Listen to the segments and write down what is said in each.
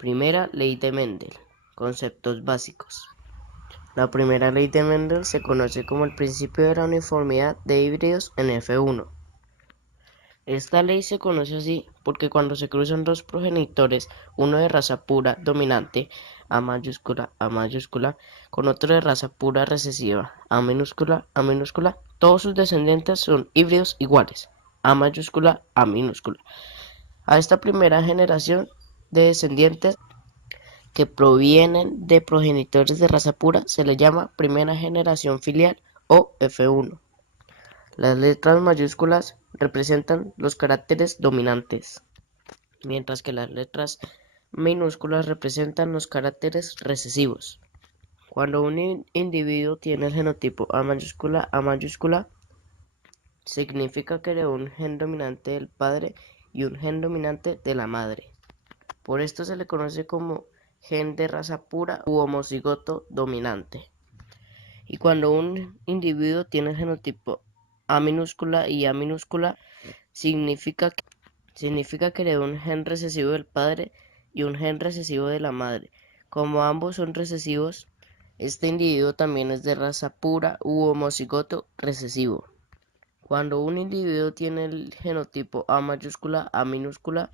Primera ley de Mendel. Conceptos básicos. La primera ley de Mendel se conoce como el principio de la uniformidad de híbridos en F1. Esta ley se conoce así porque cuando se cruzan dos progenitores, uno de raza pura dominante A mayúscula, con otro de raza pura recesiva A minúscula, todos sus descendientes son híbridos iguales A mayúscula, A minúscula. A esta primera generación de descendientes que provienen de progenitores de raza pura se le llama primera generación filial o F1. Las letras mayúsculas representan los caracteres dominantes, mientras que las letras minúsculas representan los caracteres recesivos. Cuando un individuo tiene el genotipo A mayúscula, significa que heredó un gen dominante del padre y un gen dominante de la madre. Por esto se le conoce como gen de raza pura u homocigoto dominante. Y cuando un individuo tiene el genotipo A minúscula y A minúscula, significa que heredó un gen recesivo del padre y un gen recesivo de la madre. Como ambos son recesivos, este individuo también es de raza pura u homocigoto recesivo. Cuando un individuo tiene el genotipo A minúscula,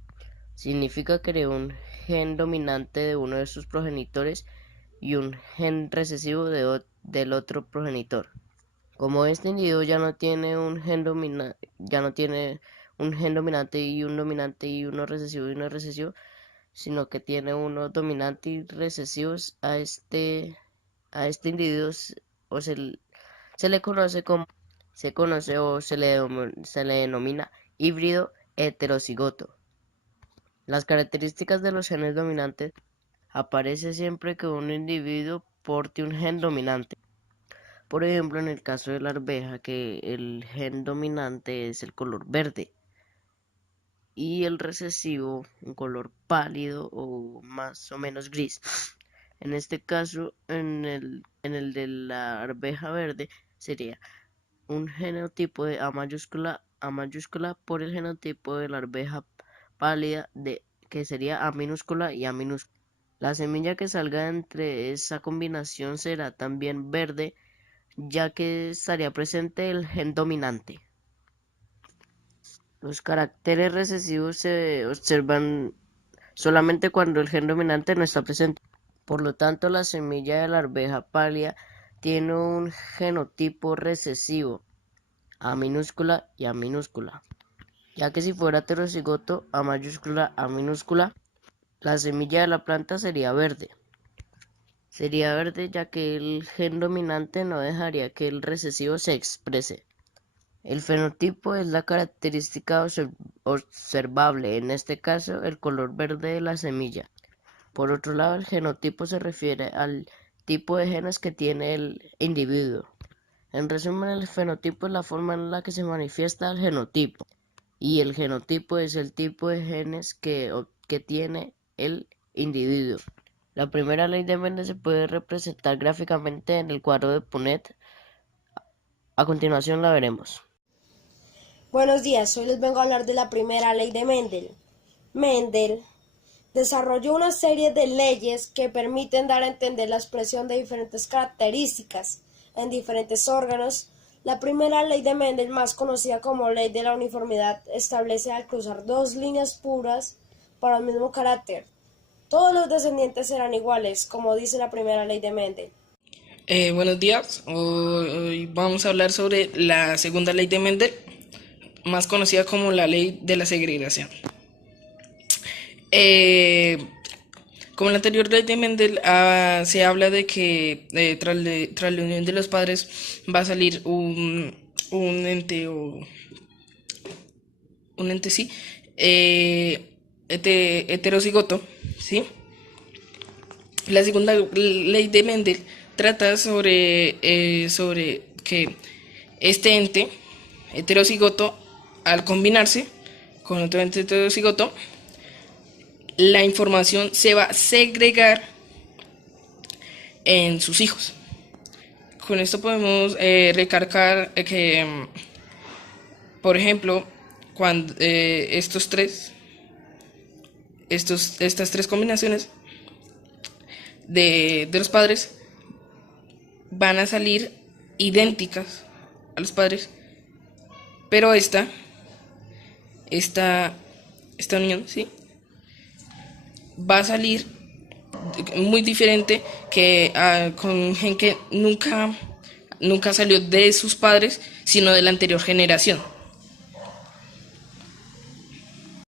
significa que heredó un gen dominante de uno de sus progenitores y un gen recesivo del otro progenitor. Como este individuo ya no tiene un gen dominante y uno recesivo y uno recesivo, sino que tiene uno dominante y recesivos, a este individuo se le conoce como se le denomina híbrido heterocigoto. Las características de los genes dominantes aparecen siempre que un individuo porte un gen dominante. Por ejemplo, en el caso de la arveja, que el gen dominante es el color verde y el recesivo un color pálido o más o menos gris. En este caso, en el de la arveja verde sería un genotipo de A mayúscula por el genotipo de la arveja pálida que sería A minúscula y A minúscula. La semilla que salga entre esa combinación será también verde, ya que estaría presente el gen dominante. Los caracteres recesivos se observan solamente cuando el gen dominante no está presente. Por lo tanto, la semilla de la arveja pálida tiene un genotipo recesivo A minúscula y A minúscula, ya que si fuera heterocigoto A minúscula, la semilla de la planta sería verde. Sería verde ya que el gen dominante no dejaría que el recesivo se exprese. El fenotipo es la característica observable, en este caso el color verde de la semilla. Por otro lado, el genotipo se refiere al tipo de genes que tiene el individuo. En resumen, el fenotipo es la forma en la que se manifiesta el genotipo, y el genotipo es el tipo de genes que tiene el individuo. La primera ley de Mendel se puede representar gráficamente en el cuadro de Punnett. A continuación la veremos. Buenos días, hoy les vengo a hablar de la primera ley de Mendel. Mendel desarrolló una serie de leyes que permiten dar a entender la expresión de diferentes características en diferentes órganos. La primera ley de Mendel, más conocida como ley de la uniformidad, establece al cruzar dos líneas puras para el mismo carácter, todos los descendientes serán iguales, como dice la primera ley de Mendel. Buenos días, hoy vamos a hablar sobre la segunda ley de Mendel, más conocida como la ley de la segregación. Eh, Como la anterior ley de Mendel, se habla de que tras la unión de los padres va a salir un ente sí, heterocigoto, ¿sí? La segunda ley de Mendel trata sobre que este ente heterocigoto, al combinarse con otro ente heterocigoto, la información se va a segregar en sus hijos. Con esto podemos recargar que, por ejemplo, cuando estos tres estas tres combinaciones de los padres van a salir idénticas a los padres, pero esta unión, ¿sí? Va a salir muy diferente que con un gen que nunca salió de sus padres, sino de la anterior generación.